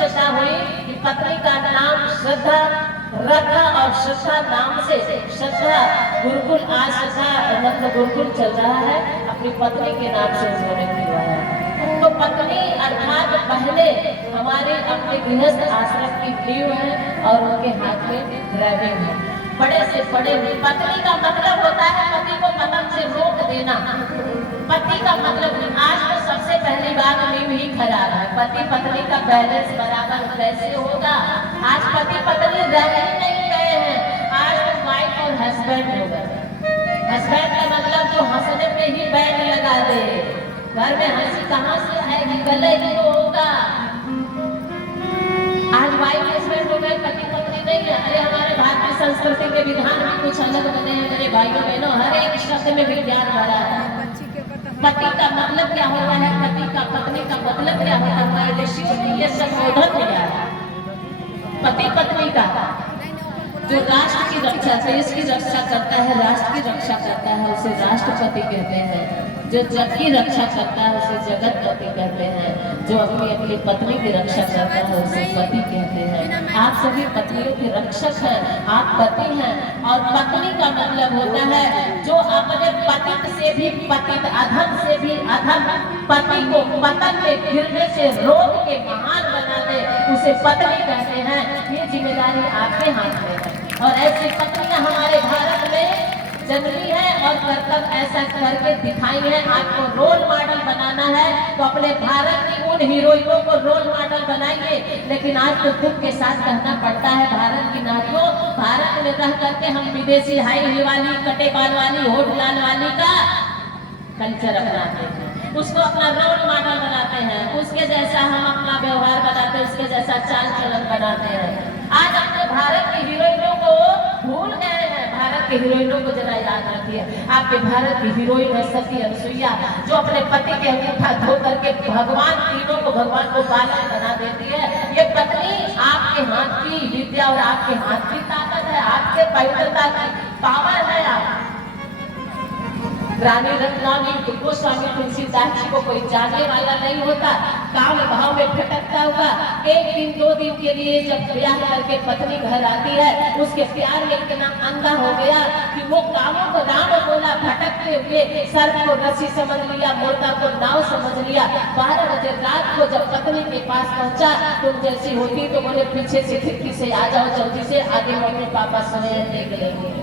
श्रद्धा हुई कि पत्नी का नाम श्रद्धा रखा और श्रद्धा नाम से श्रद्धा गुरुकुल, आज श्रद्धा मतलब गुरुकुल चल रहा है, अपनी पत्नी के नाम से उन्होंने खुलवाया। तो पत्नी अर्थात पहले हमारे अपने गृहस्थ आश्रम की नींव है और उनके हाथ में ड्राइविंग है। बड़े से बड़े पत्नी का मतलब होता है पति को पतन से रोक देना। पति का मतलब आज तो सबसे पहली बात नींव ही खराब है। पति पत्नी का बैलेंस बराबर कैसे होगा? आज पति पत्नी रह ही नहीं गए हैं, आज तो वाइफ और हस्बैंड हो गए। हस्बैंड का मतलब जो हंसने पे ही बैंड लगा दे, घर में हंसी कहाँ से आएगी? गले ही तो होगा। आज वाइफ हस्बैंड हो गए, पति पत्नी नहीं है। अरे हमारे भारतीय संस्कृति के विधान भी कुछ अलग बने हैं मेरे भाइयों बहनों, हर एक शब्द में विज्ञान भरा है। पति का मतलब क्या होता है, पति का पत्नी का मतलब क्या होता है, ऋषियों ने ये संबोधन दिया है। पति पत्नी का जो राष्ट्र की रक्षा, देश की रक्षा करता है, राष्ट्र की रक्षा करता है, उसे राष्ट्रपति कहते हैं। जो जग की रक्षा करता है उसे जगतपति कहते हैं। जो अपनी अपनी पत्नी की रक्षा करता है उसे पति कहते हैं। आप सभी पत्नियों के रक्षक हैं, आप पति हैं। और पत्नी का मतलब होता है जो अपने पतित से भी पतित, अधम से भी अधम पति को पतन में गिरने से रोक के महान बना दे, उसे पत्नी कहते हैं। ये जिम्मेदारी आपके हाथ में है और ऐसी पत्नियां हमारे भारत में जन्मी है और कर्तव्य ऐसा करके दिखाई है। आपको रोल मॉडल बनाना है तो अपने भारत की उन हीरोइनों को रोल मॉडल बनाइए। लेकिन आज तो दुख के साथ कहना पड़ता है भारत की नारियों, भारत में रह करके हम विदेशी हाई हील वाली, कटे बाल वाली, होठ लाल वाली का कल्चर अपनाते हैं, उसको अपना रोल मॉडल बनाते हैं, उसके जैसा हम अपना व्यवहार बनाते हैं, उसके जैसा चाल चलन बनाते हैं। आज अपने भारत की हीरोइनों को भूल गए हैं। भारत के हीरोइनों को जरा याद रखिए, आपके भारत की हीरोइन है सती अनुसुईया, जो अपने पति के अंगूठा धो करके भगवान तीनों को, भगवान को बालक बना देती है। ये पत्नी आपके हाथ की विद्या और आपके हाथ की ताकत है, आपके पवित्रता की पावर है। आप रानी रत्नावली, गोस्वामी तुलसीदास जी को कोई जानने वाला नहीं होता, काम भाव में भटकता हुआ एक दिन दो दिन के लिए जब ब्याह करके पत्नी घर आती है, उसके प्यार में इतना अंधा हो गया कि वो कामों को राम बोला, भटकते हुए सर्प को रस्सी समझ लिया, मुर्दा को नाव समझ लिया। 12 बजे रात को जब पत्नी के पास पहुंचा, तुम जैसी होती तो बोले पीछे से खिड़की से आ जाओ जल्दी से, आगे मम्मी पापा सोए हैं देख लेंगे।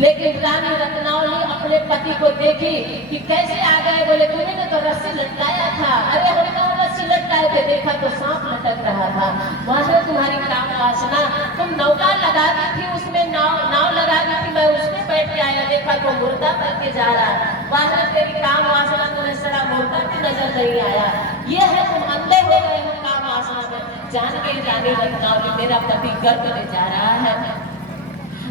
लेकिन रानी रत्नावली अपने पति को देखी कि कैसे आ गए, बोले तूने तो रस्सी लटकाया था। अरे हम तो रस्सी लटकाए थे, देखा तो सांप लटक रहा था। वहां तुम्हारी काम वासना, तुम नौका लगा दी थी, उसमें नाव लगा दी थी, मैं उसमें बैठ के आया, देखा तो मुर्दा बन के जा रहा है। वहां तेरी काम वासना, तुम्हें सड़ा मुर्दा भी नजर नहीं आया। ये है तुम अंधे हो गए हो काम वासना में। जान के रानी रत्नावली तेरा पति गर्भ में जा रहा है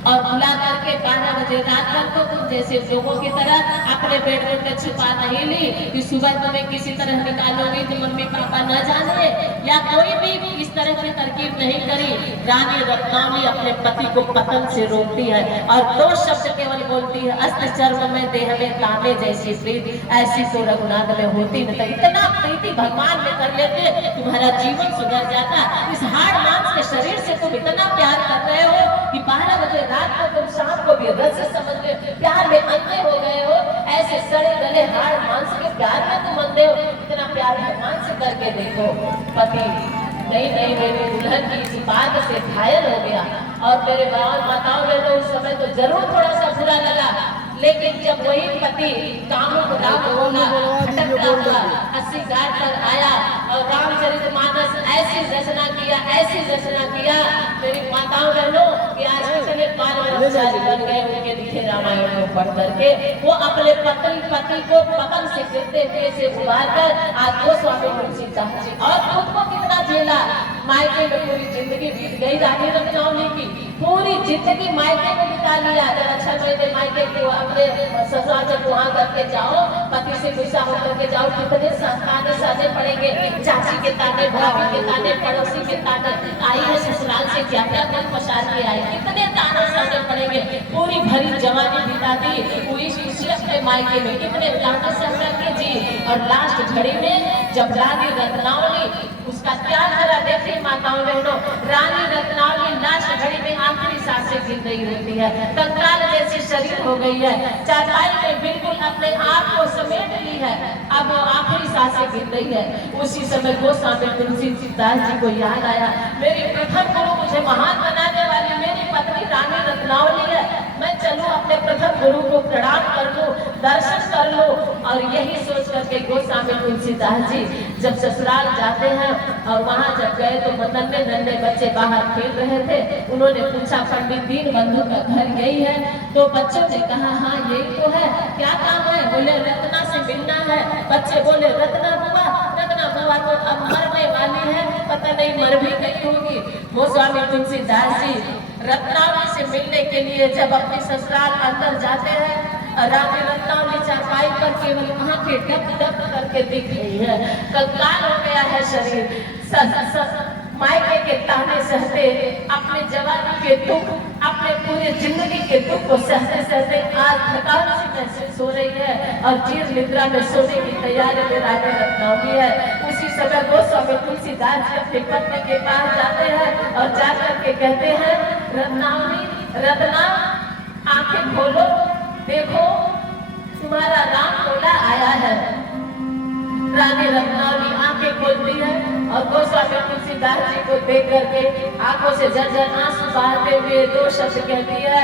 और बुला करके 12 बजे रात तक तो तुम जैसे लोगों की तरह अपने बेडरूम में छुपा नहीं ली कि सुबह तुम्हें किसी तरह निकालोगी तो मम्मी पापा न जाने, या कोई भी इस तरह की तरकीब नहीं करी। रानी रत्नावली अपने पति को पतन से रोकती है और 2 शब्द केवल बोलती है, अस्त चर्म में देह में कामे जैसी प्रीति ऐसी तो रघुनाथ में होती नहीं। इतना प्रीति भगवान में कर लेते तुम्हारा जीवन सुधर जाता। इस हाड़ मांस के शरीर से तुम इतना प्यार कर रहे हो कि 12 बजे रात को तुम शाम को भी रस समझ ले, प्यार में अंधे हो गए हो। ऐसे सड़े गले हाड़ मांस के प्यार में तुम अंधे हो। इतना प्यार भगवान से करके देखो। पति नहीं नहीं मेरी दुल्हन की इस बात से घायल हो गया और मेरे माताओं ने तो उस समय तो जरूर थोड़ा सा बुरा लगा, लेकिन जब वही पति कामुक राम बोला भटकता हुआ 80 घाट पर आया और रामचरितमानस ऐसी रचना किया, मेरी माताओं बहनों कि आज कितने ब्रह्मचारी बन गए उनके लिखे रामायण को पढ़ करके। वो अपने पति को पतन से गिरते हुए से उबार कर आज गोस्वामी तुलसीदास जी और खुद को कितना झेला। मायके में पूरी जिंदगी बीत गई रानी रत्नावली की, पूरी जिंदगी मायके में बिता लिया। जब अच्छा महीने मायके को अपने ससुराल से वहां करके जाओ, पति से गुस्सा होकर के जाओ, कितने ताने साने पड़ेंगे, चाची के ताने, भाभी के ताने, पड़ोसी के ताने, आई है ससुराल से क्या क्या मन पसार के आई, कितने ताने साने पड़ेंगे। पूरी भरी जवानी बिता दी पूरी अपने मायके में, कितने ताने सहना के जी। और लास्ट घड़ी में जब रानी रत्नावली उस उसका त्याग जरा देखिए माताओं बहनों। रानी रत्नावली लास्ट घड़ी में आखिरी सांसें गिन रही होती है, कंकाल जैसी शरीर हो गई है, चारपाई में बिल्कुल अपने आप को समेट ली है, अब आखिरी सांसें गिन रही है। उसी समय गोस्वामी तुलसीदास जी को याद आया, मेरी प्रथम गुरु मुझे महान बनाने वाली मेरी पत्नी रानी रत्नावली है, मैं चलूं अपने प्रथम गुरु को प्रणाम कर लूं, दर्शन कर लूं। और यही सोच करके गोस्वामी तुलसीदास जी जब ससुराल जाते हैं और वहां जब गए तो नन्हे नन्हे बच्चे बाहर खेल रहे थे। उन्होंने पूछा पंडित दीनबंधु का घर यही है? तो बच्चों ने कहा हाँ यही तो है, क्या काम है? बोले रत्ना से मिलना है। बच्चे बोले रत्ना बुआ तो अब मरने वाली है, पता नहीं मर भी गई होगी। गोस्वामी तुलसीदास जी रत्नावली से मिलने के लिए जब अपने ससुराल अंदर जाते हैं, रानी रत्नावली चारपाई पर केवल आंखें डब डब करके दिख रही है, कंकाल हो गया है शरीर। मायके के ताने सहते, अपने जवानी के दुख, अपने पूरे जिंदगी के दुख को सहते सहते आज थकान सी महसूस हो रही है और जीर्ण निद्रा में सोने की तैयारी में रानी रत्नावली है। उसी समय गोस्वामी तुलसीदास जी अपनी पत्नी के पास जाते हैं और जाकर के कहते हैं, रत्नावली, रत्ना आंखें खोलो, देखो तुम्हारा राम बोला आया है। रानी रत्नावली आंखें खोलती है और गोस्वामी तुलसीदास जी को देख करके आंखों से झरझर आंसू बहाते हुए दो शब्द कहती है,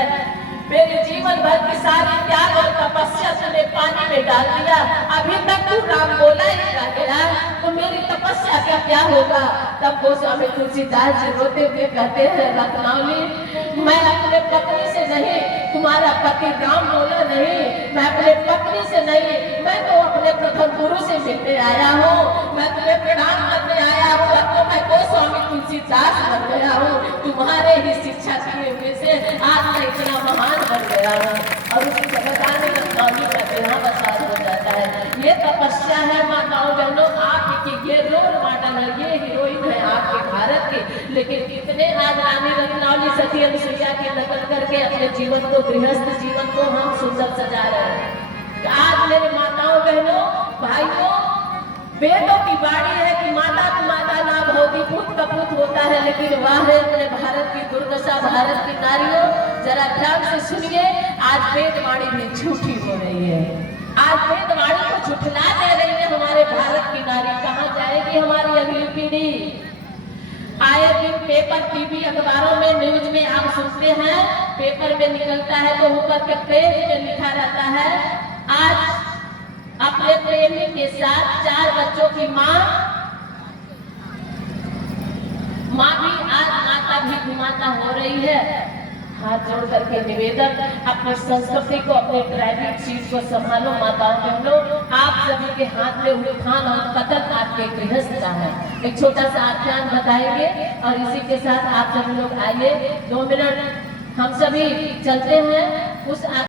मेरे जीवन भर की सारी त्याग और तपस्या तूने पानी में डाल दिया, अभी तक तू राम बोला ही नहीं गया, तो मेरी तपस्या का क्या होगा? तब गोस्वामी तुलसीदास जी रोते हुए कहते हैं, रत्नावली मैं अपने पत्नी से नहीं, तुम्हारा पति राम बोला नहीं, मैं अपने पत्नी से नहीं, मैं तो अपने प्रथम गुरु से मिलने आया हूँ, मैं तुम्हें प्रणाम करने आया हूँ, अब तो मैं गोस्वामी तुलसीदास बन गया हूँ, तुम्हारे ही शिक्षा दिए हुए से आज मैं इतना महान बन गया हूँ। और उसी समय रानी रत्नावली का देहावसान हो जाता है। ये तपस्या है माताओं बहनों आपकी, ये रोल मॉडल है, ये हीरोइन है आपके भारत की। लेकिन कितने आज रानी रत्नावली सती अनुसुईया की नकल करके अपने जीवन को, गृहस्थ जीवन को हम सुंदर सजा रहे हैं। आज मेरे माताओं बहनों भाइयों, वेदों की बाणी है कि माता की माता ना होती, पुत का पुत होता है, लेकिन वाह है अपने भारत की दुर्दशा, भारत की नारियों, जरा ध्यान से सुनिए, आज वेदवाणी भी झूठी हो रही है। आज वेदवाणी को झुठला दे रही है हमारे भारत की नारी। कहाँ जाएगी हमारी अगली पीढ़ी? आए दिन पेपर, टीवी, अखबारों में, न्यूज में आप सुनते हैं, पेपर में निकलता है तो ऊपर के पेज में लिखा रहता है, आज अपने प्रेमी के साथ 4 बच्चों की माँ भी आज माता भी घुमाता हो रही है। हाथ जोड़ करके निवेदन, अपनी संस्कृति को, अपने ट्राइबल चीज को संभालो माताओं बहनों। आप सभी के हाथ में उत्थान और पतन आपके गृहस्थ का है। एक छोटा सा आख्यान बताएंगे और इसी के साथ आप सभी लोग आइए 2 मिनट हम सभी चलते हैं उस